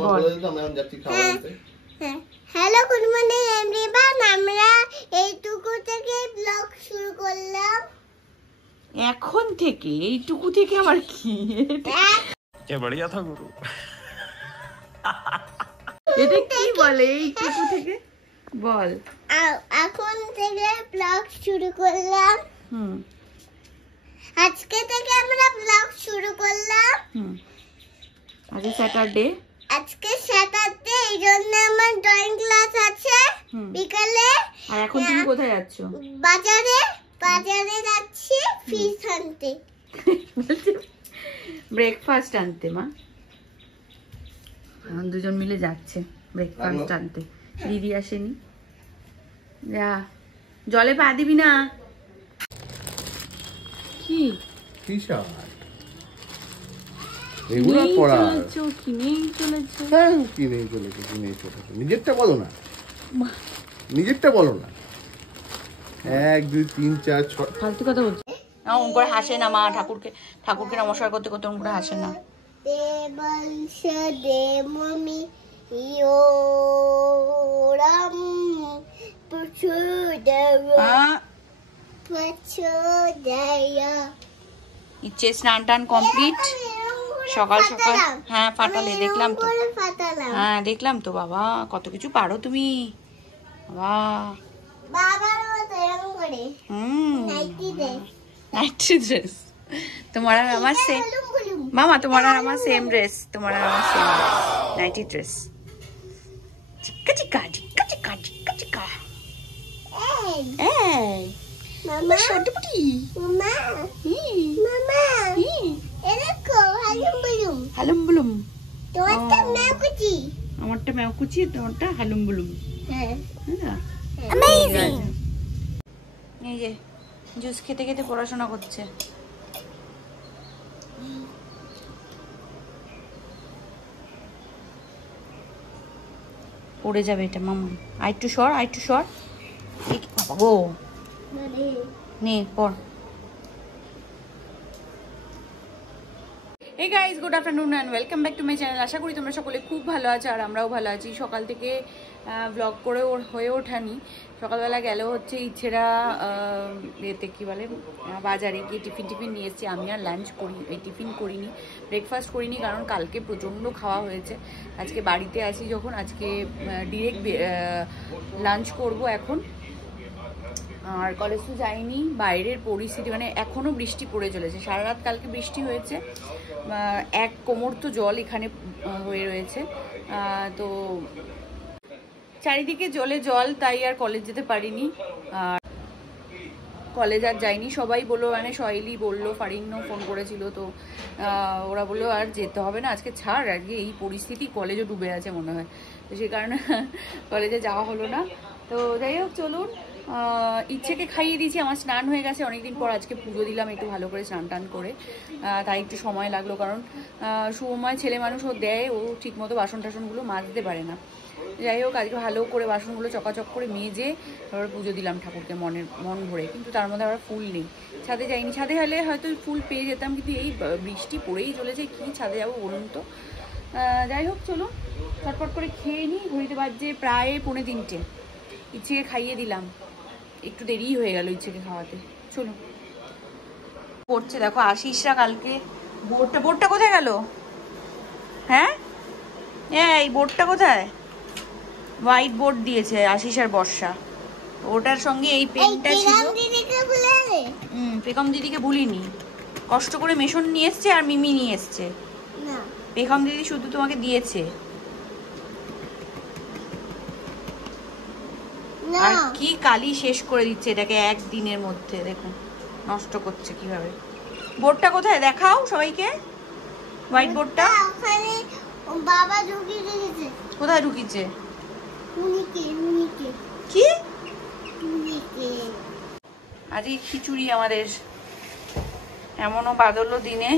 বল। Hello good morning everyone, আমরা এইটুকু থেকে ব্লগ শুরু করলাম। এখন থেকে এইটুকু থেকে আবার কি? কে বড়িয়া থা গুরু। এটা কি বলে এইটুকু থেকে? বল। এখন থেকে ব্লগ শুরু করলাম। আজকে থেকে আমরা ব্লগ শুরু করলাম। আজকে স্যাটারডে। আজকে স্যাটারডে, এই জন্য আমার ড্রয়িং ক্লাস আছে বিকালে। আর এখন তুমি কোথায় যাচ্ছ? বাজারে যাচ্ছি ফিশ আনতে। ব্রেকফাস্ট আনতে। মা এখন দুজন মিলে যাচ্ছে ব্রেকফাস্ট আনতে। দিদি আসেনি। যা, জলে পা দিবি না। কি রেগুলার পড়া কিনেই চলেছে। হ্যাঁ কিনেই চলেছে। নিজেরটা বলো না, নিজেরটা বলো না। 1 2 3 4 6 ফালতু কথা বলছি না। ওম করে হাসে না মা। ঠাকুরকে নমস্কার করতে করতে ওম করে হাসে না। দে মমি ইও রাম পছুদয়া। ইচ্ছে স্নান টান কমপ্লিট সকাল সকাল। হ্যাঁ ফাটালে, দেখলাম তো। হ্যাঁ দেখলাম তো। বাবা কত কিছু পারো তুমি। নাইটি ড্রেস তোমার আর আমার সেম। মামা তোমার আর আমার সেম ড্রেস। Nighty dress. চিক্কা চিক্কা চিক্কা চিক্কা চিক্কা চিক্কা। এই মামা ছোটপুটি। মামা এরকো হালুম বুলুম। তোমারটা মেকুচি। আমারটা মেকুচি, তোমারটা হালুম বুলুম। হ্যাঁ অ্যামেজিং। এই যে জুস খেতে খেতে পড়াশোনা করছে। পড়ে যাবে এটা মামা। আইটু সর। ও নে পড়। Hey guys, good afternoon and welcome back to my channel. আশা করি তোমরা সকলে খুব ভালো আছো আর আমরাও ভালো আছি। সকাল থেকে ব্লগ করে হয়ে ওঠানি। সকালবেলা গেল হচ্ছে ইচ্ছেরা এতে কী বলে বাজারে গিয়ে টিফিন নিয়ে এসেছি। আমি আর টিফিন করিনি, ব্রেকফাস্ট করিনি, কারণ কালকে প্রচণ্ড খাওয়া হয়েছে। আজকে বাড়িতে আছি যখন, আজকে ডিরেক্ট লাঞ্চ করব এখন। আর কলেজ তো যাইনি। বাইরের পরিস্থিতি মানে এখনও বৃষ্টি পড়ে চলেছে। সারা রাত কালকে বৃষ্টি হয়েছে। এক কোমর তো জল এখানে হয়ে রয়েছে। তো চারিদিকে জল, তাই আর কলেজ যেতে পারিনি। আর কলেজ আর যাইনি। সবাই বললো, মানে সহেলি বললো, ফারিনও ফোন করেছিল, তো ওরা বললো আর যেতে হবে না আজকে, ছাড়। আজকে এই পরিস্থিতি কলেজও ডুবে আছে মনে হয়, তো সেই কারণে কলেজে যাওয়া হলো না। তো যাই হোক চলুন। ইচ্ছেকে খাইয়ে দিয়েছি, আমার স্নান হয়ে গেছে অনেকদিন পর। আজকে পুজো দিলাম একটু ভালো করে স্নান টান করে, তাই একটু সময় লাগলো, কারণ সময় ছেলে মানুষ ও দেয়, ও ঠিকমতো বাসন টাসনগুলো মাজতে পারে না। যাই হোক আজকে ভালো করে বাসনগুলো চকাচক করে মেজে তারপরে পুজো দিলাম ঠাকুরকে মন ভরে। কিন্তু তার মধ্যে আবার ফুল নেই, ছাদে যাইনি। ছাদে হলে হয়তো ফুল পেয়ে যেতাম, কিন্তু এই বৃষ্টি পড়েই চলেছে, কি ছাদে যাবো বলুন তো। যাই হোক চলো চটপট করে খেয়ে নিই। ঘড়িতে বাজছে প্রায় 2:45। ইচ্ছেকে খাইয়ে দিলাম, একটু দেরিই হয়ে গেল ইচ্ছেকে খাওয়াতে। চলো পড়ছে দেখো। আশিসরা কালকে বোর্ডটা কোথায় গেল? হ্যাঁ এই বোর্ডটা কোথায়? হোয়াইট বোর্ড দিয়েছে আশিস আর বর্ষা, ওটার সঙ্গে এই পেনটা ছিল। পেখম দিদিকে ভুলিনি, কষ্ট করে মেশন নিয়ে এসছে আর মিমি নিয়ে এসছে। পেখম দিদি শুধু তোমাকে দিয়েছে। আর কি কালি শেষ করে দিচ্ছে এটাকে একদিনের মধ্যে। দেখুন নষ্ট করছে কিভাবে। বোর্ডটা কোথায় দেখাও সবাইকে। হোয়াইট বোর্ডটা বাবা ঢুকিয়ে দিয়েছে। কোথায় ঢুকিয়েছে? কি আজ খিচুড়ি আমাদের, এমনও বাদলো দিনে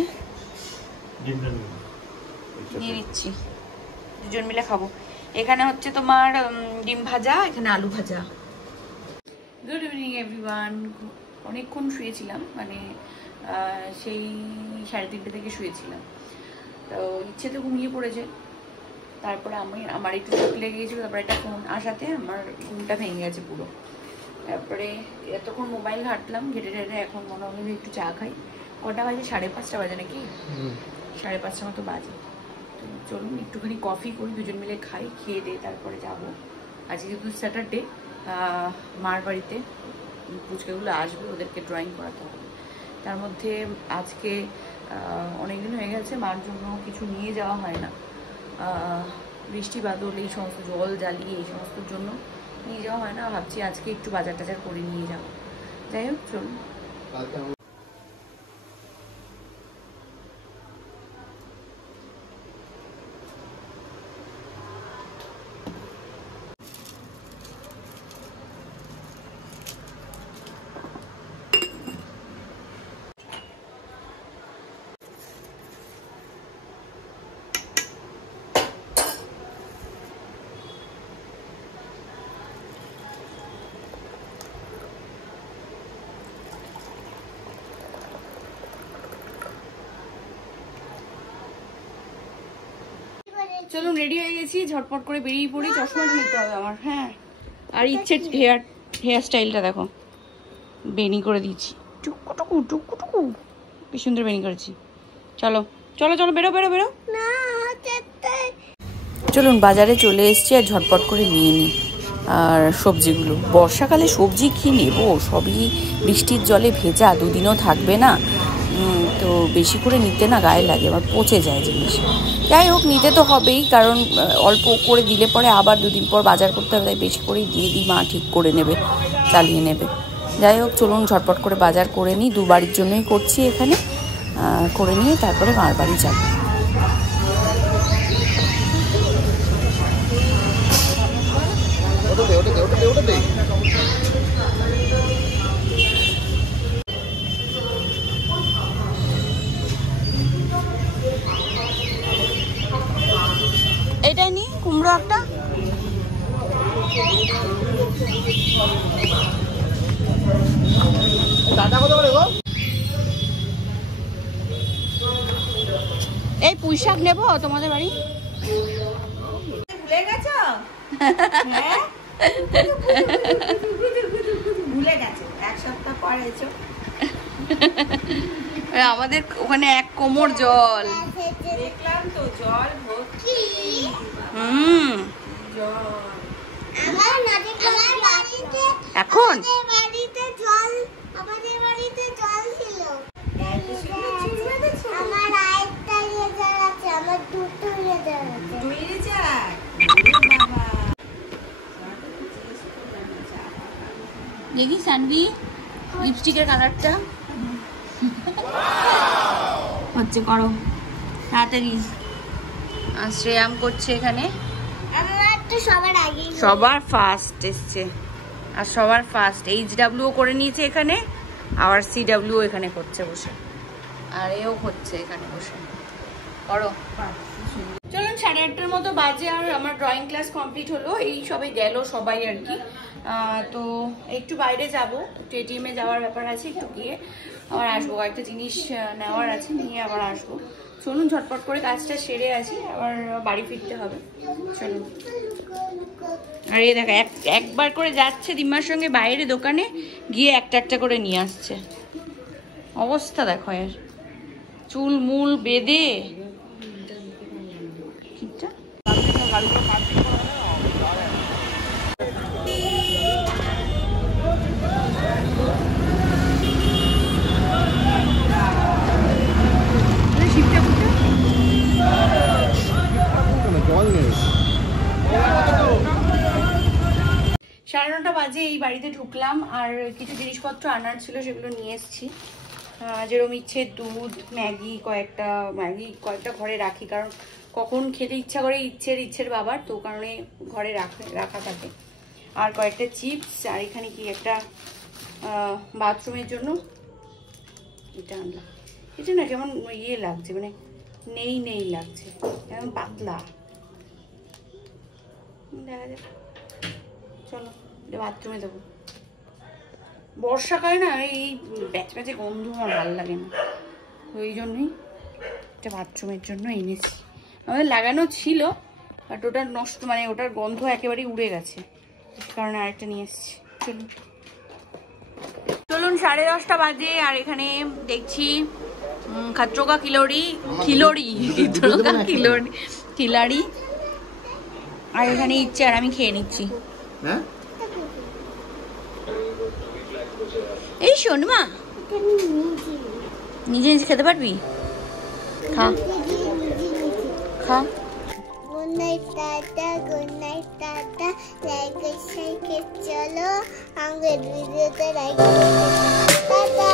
নিয়ে নিচ্ছি, দুজন মিলে খাবো। এখানে হচ্ছে তোমার ডিম ভাজা, এখানে আলু ভাজা। Good evening everyone. অনেকক্ষণ শুয়েছিলাম, মানে সেই 3:30 থেকে শুয়েছিলাম। তো ইচ্ছে তো ঘুমিয়ে পড়েছে, তারপরে আমার একটু চোখ লেগে গিয়েছিলো, তারপরে একটা ফোন আসাতে আমার ঘুমটা ভেঙে গেছে পুরো। তারপরে এতক্ষণ মোবাইল ঘাটলাম, ঘেটে ঘেটে এখন মনে হলো একটু চা খাই। কটা বাজে? 5:30 বাজে নাকি? 5:30 মতো বাজে। তো চলুন একটুখানি কফি করি, দুজন মিলে খাই, খেয়ে দিয়ে তারপরে যাব। আজকে যেহেতু স্যাটারডে, মার বাড়িতে পুচকেগুলো আসবে, ওদেরকে ড্রয়িং করাতে হবে। তার মধ্যে আজকে অনেকদিন হয়ে গেছে মার জন্য কিছু নিয়ে যাওয়া হয় না, বৃষ্টি বাদল এই সমস্ত জল জ্বালিয়ে এই সমস্তর জন্য নিয়ে যাওয়া হয় না। ভাবছি আজকে একটু বাজার টাজার করে নিয়ে যাবো। যাই হোক চলুন। চলুন রেডি হয়ে গেছি, ঝটপট করে বেরিয়ে পড়ি। চশমাটা নিতে হবে আমার। হ্যাঁ, আর ইচ্ছে হেয়ার স্টাইলটা দেখো, বেনি করে দিয়েছি টুকু টুকু, কি সুন্দর বেনি করেছি। চলো চলো চলো, বেরো বেরো বেরো। চলুন বাজারে চলে এসছি, আর ঝটপট করে নিয়ে নিই আর সবজিগুলো। বর্ষাকালে সবজি কি নেবো, সবই বৃষ্টির জলে ভেজা, দুদিনও থাকবে না, তো বেশি করে নিতে না গায়ে লাগে, আবার পচে যায় জিনিস। যাই হোক নিতে তো হবেই, কারণ অল্প করে দিলে পরে আবার দুদিন পর বাজার করতে হবে, তাই বেশি করেই দিয়ে দিই, মা ঠিক করে নেবে, চালিয়ে নেবে। যাই হোক চলুন ঝটপট করে বাজার করে নিই, দুবারের জন্যই করছি এখানে, করে নিয়ে তারপরে মার বাড়ি যাবো। এটাই নি কুমড়ো একটা। এই পুঁই শাক নেবো তোমাদের বাড়ি? ভুলে গেছো? ভুলে গেছো, এক সপ্তাহ পরে এসো। আমাদের ওখানে 1 কোমর জল। দেখলাম তো জল ভর্তি। এখন আমাদের বাড়িতে জল ছিল। আমার আরেকটা রেজার আছে, আমার দুটো রেজার আছে। দেখি সানভি লিপস্টিকের কালারটা হচ্ছে, করো তাড়াতাড়ি। আর শ্রেয়াম করছে এখানে, সবার ফার্স্ট এসছে, আর সবার ফার্স্ট HW করে নিয়েছে এখানে, আবার CW এখানে করছে বসে, আর এও হচ্ছে এখানে বসে। করো। চলুন 8:30 মতো বাজে, আর আমার ড্রয়িং ক্লাস কমপ্লিট হলো, এই সবে গেল সবাই আর কি। তো একটু বাইরে যাব, একটু ATM এ যাওয়ার ব্যাপার আছে, একটু গিয়ে আবার আসবো, কয়েকটা জিনিস নেওয়ার আছে, নিয়ে আবার আসবো। চলুন ঝটপট করে কাজটা সেরে আসি, আবার বাড়ি ফিরতে হবে। চলুন। আর এই দেখা একবার করে যাচ্ছে দিম্মার সঙ্গে বাইরে দোকানে গিয়ে একটা একটা করে নিয়ে আসছে। অবস্থা দেখো এর, চুল মূল বেঁধে। জল নেই। 9:30 বাজে এই বাড়িতে ঢুকলাম, আর কিছু জিনিসপত্র আনার ছিল সেগুলো নিয়ে এসেছি। যেরকম ইচ্ছে দুধ, ম্যাগি কয়েকটা ঘরে রাখি, কারণ কখন খেতে ইচ্ছা করে ইচ্ছের বাবার, তো কারণে ঘরে রাখা থাকে। আর কয়েকটা চিপস, আর এখানে কি একটা বাথরুমের জন্য এটা আনলাম। এটা না কেমন ইয়ে লাগছে, মানে নেই লাগছে, কেমন পাতলা। দেখা যাক, চলো এটা বাথরুমে দেবো। বর্ষাকালে না এই প্যাচপ্যাচে গন্ধ আমার ভালো লাগে না, ওই জন্যই এটা বাথরুমের জন্য এনেছি। আমাদের লাগানো ছিল, বাট ওটা নষ্ট, মানে ওটার গন্ধ একেবারেই উড়ে গেছে, কারণে আরেকটা নিয়ে এসেছি। চলুন 10:30 বাজে, আর এখানে দেখছি খাত্রোকা খিলাড়ি, আর এখানে ইচ্ছে, আর আমি খেয়ে নিচ্ছি। হ্যাঁ এই শোন মা, নিজে নিজে খেতে পারবি? খা খা। Good night tata, good night tata. Like share চলো আমাদের ভিডিওতে লাইক টাটা।